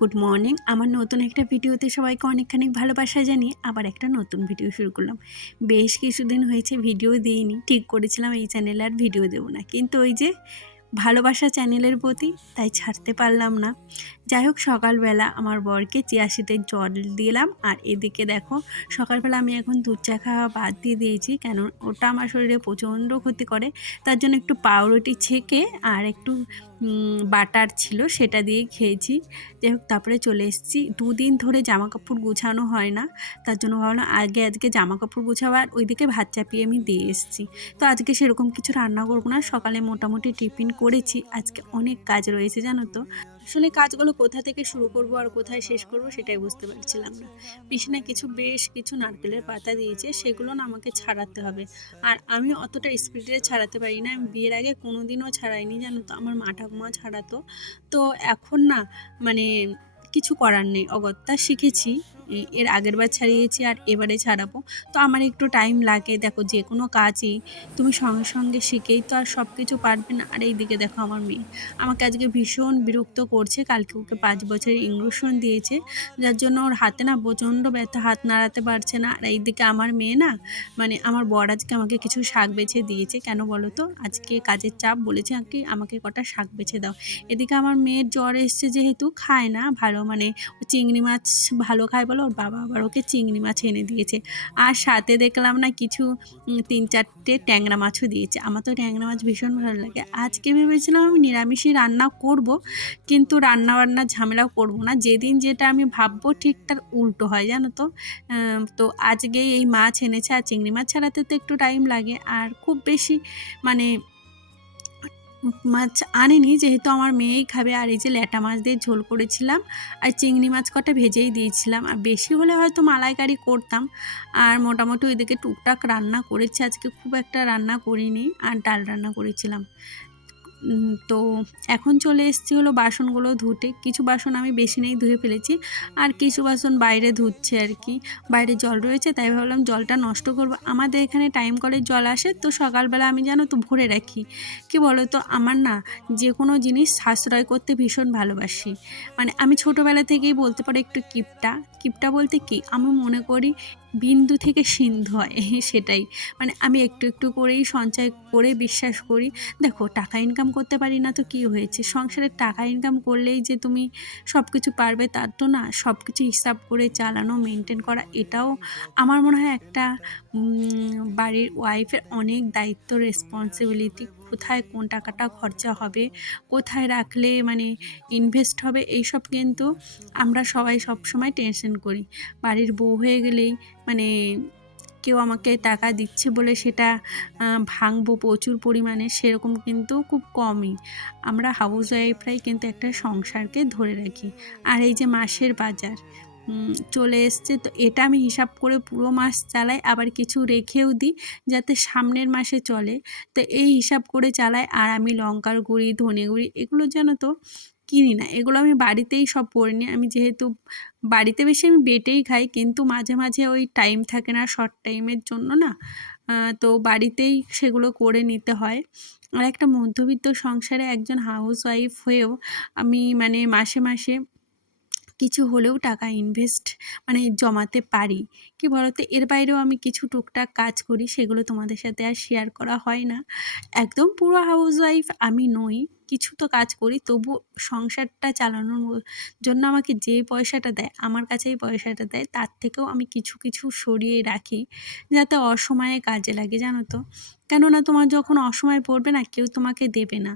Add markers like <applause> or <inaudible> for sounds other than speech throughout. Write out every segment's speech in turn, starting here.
Good morning. আমার নতুন একটা ভিডিওতে সবাইকে অনেকখানি ভালোবাসা জানিয়ে আবার একটা নতুন ভিডিও শুরু করলাম। বেশ কিছুদিন হয়েছে ভিডিও দিইনি, ঠিক করেছিলাম এই চ্যানেলে আর ভিডিও দেবো না। কিন্তু ওই যে ভালোবাসা চ্যানেলের প্রতি, তাই ছাড়তে পারলাম না। যাই হোক, সকালবেলা আমার বরকে চিয়াশিতে জল দিলাম। আর এদিকে দেখো, সকালবেলা আমি এখন দুধ চা খাওয়া বাদ দিয়ে দিয়েছি কেন ওটা আমার শরীরে প্রচণ্ড ক্ষতি করে। তার জন্য একটু পাউরুটি ছেঁকে আর একটু বাটার ছিল সেটা দিয়ে খেয়েছি। যাই হোক, তারপরে চলে এসেছি। দুদিন ধরে জামা কাপড় গুছানো হয় না, তার জন্য ভাবলাম আগে আজকে জামা কাপড় আর ওইদিকে ভাত চাপিয়ে আমি দিয়ে এসেছি। তো আজকে সেরকম কিছু রান্না করব না, সকালে মোটামুটি টিফিন করেছি, আজকে অনেক কাজ রয়েছে জানো তো। আসলে কাজগুলো কোথা থেকে শুরু করব আর কোথায় শেষ করব সেটাই বুঝতে পারছিলাম না। পিছনে কিছু বেশ কিছু নারকেলের পাতা দিয়েছে, সেগুলো না আমাকে ছাড়াতে হবে। আর আমি অতটা স্পিডে ছাড়াতে পারি না, আমি বিয়ের আগে কোনো দিনও ছাড়াইনি, জানো তো? আমার মা ঠাকুমা ছাড়াতো। তো এখন না মানে কিছু করার নেই। অগত্যা শিখেছি। এর আগের বার ছাড়িয়েছি আর এবারে ছাড়াবো। তো আমার একটু টাইম লাগে। দেখো, যে কোনো কাজই তুমি সঙ্গে সঙ্গে শিখেই তো আর সব কিছু পারবে না। আর এইদিকে দেখো আমার মেয়ে। আমাকে আজকে ভীষণ বিরক্ত করছে। কালকে ওকে পাঁচ বছরের ইঞ্জেকশন দিয়েছে। যার জন্য ওর হাতে না প্রচণ্ড ব্যথা, হাত নাড়াতে পারছে না। আর এইদিকে আমার মেয়ে না মানে আমার বর আজকে আমাকে কিছু শাক বেছে দিয়েছে। কেন বলো তো? আজকে কাজের চাপ বলেছে কি আমাকে কটা শাক বেছে দাও। এদিকে আমার মেয়ের জ্বর এসছে যেহেতু, খায় না ভালো। মানে চিংড়ি মাছ ভালো খায় বলো ওর বাবা আবার ওকে চিংড়ি মাছ এনে দিয়েছে। আর সাথে দেখলাম না কিছু তিন চারটে ট্যাংরা মাছও দিয়েছে। আমার তো ট্যাংরা মাছ ভীষণ ভালো লাগে। আজকে ভেবেছিলাম আমি নিরামিষই রান্না করব, কিন্তু রান্না বান্না ঝামেলাও করব না। যেদিন যেটা আমি ভাববো ঠিক তার উল্টো হয়, জানো তো? তো আজকে এই মাছ এনেছে, আর চিংড়ি মাছ ছাড়াতে তো একটু টাইম লাগে। আর খুব বেশি মানে মাছ আনেনি, যেহেতু আমার মেয়েই খাবে। আর এই যে ল্যাটা মাছ দিয়ে ঝোল করেছিলাম, আর চিংড়ি মাছ কটা ভেজেই দিয়েছিলাম। আর বেশি হলে হয়তো মালাইকারি করতাম। আর মোটামুটি ওইদিকে টুকটাক রান্না করেছি। আজকে খুব একটা রান্না করিনি, আর ডাল রান্না করেছিলাম। তো এখন চলে এসেছি হলো বাসনগুলো ধুতে। কিছু বাসন আমি বেশি নেই, ধুয়ে ফেলেছি। আর কিছু বাসন বাইরে ধুচ্ছে আর কি। বাইরে জল রয়েছে, তাই ভাবলাম জলটা নষ্ট করব। আমাদের এখানে টাইম কলের জল আসে, তো সকালবেলা আমি জানো তো ভরে রাখি। কি বলো তো আমার না যে কোনো জিনিস সাশ্রয় করতে ভীষণ ভালোবাসি। মানে আমি ছোটোবেলা থেকেই বলতে পারো একটু কিপটা। কিপটা বলতে কি? আমি মনে করি বিন্দু থেকে সিন্ধু হয়, <laughs> সেটাই। মানে আমি একটু একটু করেই সঞ্চয় করে বিশ্বাস করি। দেখো, টাকা ইনকাম করতে পারি না তো কী হয়েছে? সংসারে টাকা ইনকাম করলেই যে তুমি সব কিছু পারবে তার তো না সব কিছু হিসাব করে চালানো মেনটেন করা, এটাও আমার মনে হয় একটা বাড়ির ওয়াইফের অনেক দায়িত্ব রেসপন্সিবিলিটি কোথায় কোন টাকাটা খরচা হবে, কোথায় রাখলে মানে ইনভেস্ট হবে, এইসব কিন্তু আমরা সবাই সব সময় টেনশন করি। বাড়ির বউ হয়ে গেলেই মানে কেউ আমাকে টাকা দিচ্ছে বলে সেটা ভাঙবো প্রচুর পরিমাণে, সেরকম কিন্তু খুব কমই। আমরা হাউস ওয়াইফরাই কিন্তু একটা সংসারকে ধরে রাখি। আর এই যে মাসের বাজার চলে এসছে, তো এটা আমি হিসাব করে পুরো মাস চালাই, আবার কিছু রেখেও দিই যাতে সামনের মাসে চলে। তো এই হিসাব করে চালাই, আর আমি লঙ্কার গুঁড়ি, ধনে গুঁড়ি, এগুলো যেন তো কিনি না। এগুলো আমি বাড়িতেই সব পরে নিই। আমি যেহেতু বাড়িতে বেশি আমি বেটেই খাই, কিন্তু মাঝে মাঝে ওই টাইম থাকে না শর্ট টাইমের জন্য না। তো বাড়িতেই সেগুলো করে নিতে হয়। আর একটা মধ্যবিত্ত সংসারে একজন হাউস ওয়াইফ হয়েও আমি মানে মাসে মাসে কিছু হলেও টাকা ইনভেস্ট মানে জমাতে পারি। কি বলতো? এর বাইরেও আমি কিছু টুকটাক কাজ করি, সেগুলো তোমাদের সাথে আর শেয়ার করা হয় না। একদম পুরো হাউস ওয়াইফ আমি নই। কিছু তো কাজ করি তবু সংসারটা চালানোর জন্য আমাকে যে পয়সাটা দেয়, আমার কাছেই পয়সাটা দেয়, তার থেকেও আমি কিছু কিছু সরিয়ে রাখি, যাতে অসময়ে কাজে লাগে, জানো তো। কেননা তোমার যখন অসময় পড়বে না, কেউ তোমাকে দেবে না।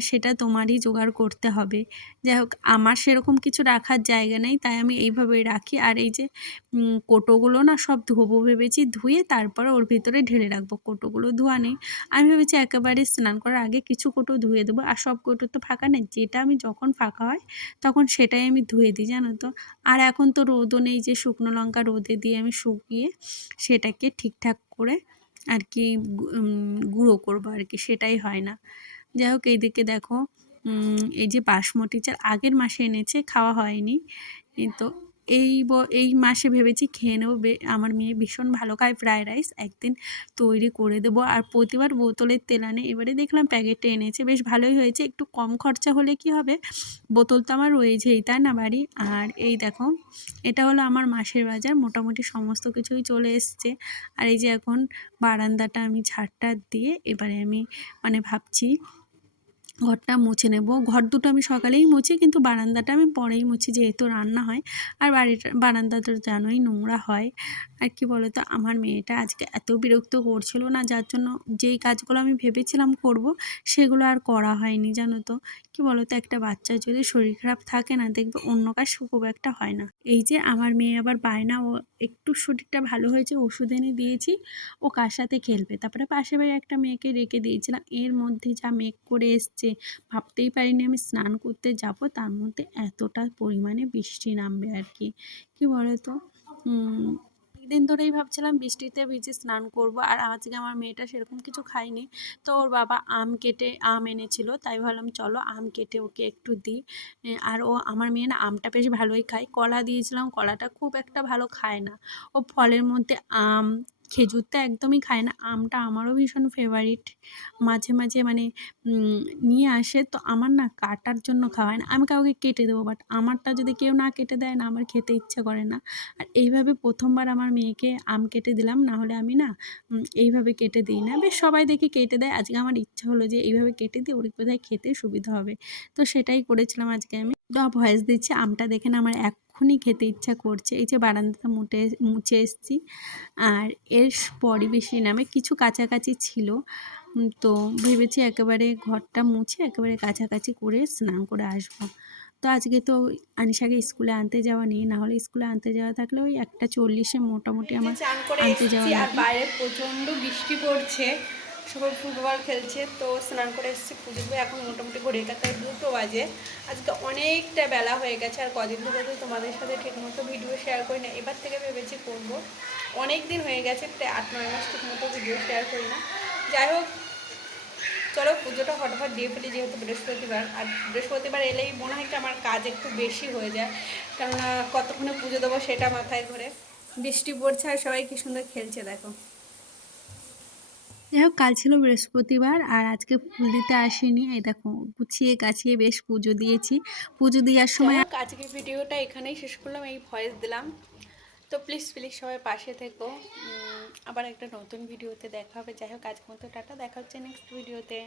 সেটা তোমারই জোগাড় করতে হবে। যাই হোক, আমার সেরকম কিছু রাখার জায়গা নেই, তাই আমি এইভাবে রাখি। আর এই যে কোটোগুলো না, সব ধোবো ভেবেছি, ধুয়ে তারপর ওর ভিতরে ঢেলে রাখব। কোটোগুলো ধোয়া নেই। আমি ভেবেছি একেবারে স্নান করার আগে কিছু কোটো ধুয়ে দেবো। আর সব কোটো তো ফাঁকা নেই। যেটা আমি যখন ফাঁকা হয়, তখন সেটাই আমি ধুয়ে দিই, জানো তো। আর এখন তো রোদও নেই যে শুকনো লঙ্কা রোদে দিয়ে আমি শুকিয়ে সেটাকে ঠিকঠাক করে আর কি গুঁড়ো করব আর কি, সেটাই হয় না। যাই হোক, এইদিকে দেখো এই যে বাসমতি চাল আগের মাসে এনেছে, খাওয়া হয়নি। তো এই ব- এই মাসে ভেবেছি খেয়ে নেব। আমার মেয়ে ভীষণ ভালো খায় ফ্রায়েড রাইস একদিন তৈরি করে দেবো। আর প্রতিবার বোতলের তেল আনে। এবারে দেখলাম প্যাকেটে এনেছে। বেশ ভালোই হয়েছে। একটু কম খরচা হলে কি হবে? বোতল তো আমার রয়েছেই, তাই না বাড়ি? আর এই দেখো, এটা হলো আমার মাসের বাজার। মোটামুটি সমস্ত কিছুই চলে এসছে। আর এই যে এখন বারান্দাটা আমি ঝাড়টা দিয়ে এবারে আমি মানে ভাবছি ঘরটা মুছে নেব। ঘর দুটো আমি সকালেই মুছি, কিন্তু বারান্দাটা আমি পরেই মুছি যেহেতু রান্না হয়। আর বাড়িটা বারান্দা তো জানোই নোংরা হয়। আর কি বলো তো আমার মেয়েটা আজকে এত বিরক্ত করছিল না, যার জন্য যেই কাজগুলো আমি ভেবেছিলাম করব, সেগুলো আর করা হয়নি, জানো তো। কি বলো তো একটা বাচ্চার যদি শরীর খারাপ থাকে না, দেখবে অন্য কাজ খুব একটা হয় না। এই যে আমার মেয়ে আবার বায়না, ও একটু শরীরটা ভালো হয়েছে, ওষুধ এনে দিয়েছি, ও কার সাথে খেলবে? তারপরে পাশে বাড়ি একটা মেয়েকে রেখে দিয়েছিলাম। এর মধ্যে যা মেঘ করে এসছে ভাবতেই পারিনি আমি স্নান করতে যাব। তার মধ্যে এতটা পরিমাণে বৃষ্টি নামবে আর কি। কী বলো তো দিন ধরেই ভাবছিলাম বৃষ্টিতে ভিজে স্নান করব আর আজকে আমার মেয়েটা সেরকম কিছু খায়নি। তো ওর বাবা আম কেটে, আম এনেছিল। তাই ভাবলাম চলো আম কেটে ওকে একটু দিই। আর ও আমার মেয়ে না আমটা বেশ ভালোই খায়। কলা দিয়েছিলাম, কলাটা খুব একটা ভালো খায় না। ও ফলের মধ্যে আম খেজুর তো একদমই খায় না, আমটা আমারও ভীষণ ফেভারিট মাঝে মাঝে মানে নিয়ে আসে, তো আমার না কাটার জন্য খাওয়ায় না। আমি কাউকে কেটে দেবো বাট আমারটা যদি কেউ না কেটে দেয় না, আমার খেতে ইচ্ছে করে না। আর এইভাবে প্রথমবার আমার মেয়েকে আম কেটে দিলাম না হলে আমি না এইভাবে কেটে দিই না। বেশ সবাই দেখি কেটে দেয়, আজকে আমার ইচ্ছা হলো যে এইভাবে কেটে দিই, ওর বোধহয় খেতে সুবিধা হবে। তো সেটাই করেছিলাম আজকে আমি। ভয়েস দিচ্ছি আমটা দেখে না আমার এক্ষুনি খেতে ইচ্ছা করছে। এই যে বারান্দাটা মুটে মুছে এসেছি। আর এর পরই বেশি নামে কিছু কাছাকাছি ছিল। তো ভেবেছি একেবারে ঘরটা মুছে একেবারে কাছাকাছি করে স্নান করে আসব। তো আজকে তো আনিশাকে স্কুলে আনতে যাওয়া নেই না হলে স্কুলে আনতে যাওয়া থাকলে ওই একটা চল্লিশে মোটামুটি আমার আনতে যাওয়া আর বাইরে প্রচণ্ড বৃষ্টি পড়ছে। সবাই ফুটবল খেলছে, তো স্নান করে এসেছি পুজো দিয়ে এখন মোটামুটি ঘড়ির কাটায় দুটো বাজে। আজকে অনেকটা বেলা হয়ে গেছে, আর কদিন ধরে তো তোমাদের সাথে ঠিকমতো ভিডিও শেয়ার করি না। এবার থেকে ভেবেছি করব। অনেক দিন হয়ে গেছে, প্রায় আট, নয় মাস ঠিকমতো ভিডিও শেয়ার করি না। যাই হোক, চলো পুজোটা ফটাফট দিয়ে ফেলি, যেহেতু বৃহস্পতিবার। আর বৃহস্পতিবার এলেই মনে হয় আমার কাজ একটু বেশি হয়ে যায়। কেননা কতক্ষণে পুজো দেবো সেটা মাথায় ঘুরে বৃষ্টি পড়ছে আর সবাই কি সুন্দর খেলছে, দেখো। যাই হোক কাল ছিল বৃহস্পতিবার আর আজকে ফুল দিতে আসিনি। এই দেখো গুছিয়ে গাছিয়ে বেশ পুজো দিয়েছি। পুজো দেওয়ার সময় আজকে ভিডিওটা এখানেই শেষ করলাম এই ভয়েস দিলাম। তো প্লিজ প্লিজ সবাই পাশে থেকো। আবার একটা নতুন ভিডিওতে দেখা হবে। যাই হোক আজকে মতো টাটা দেখা হচ্ছে নেক্সট ভিডিওতে।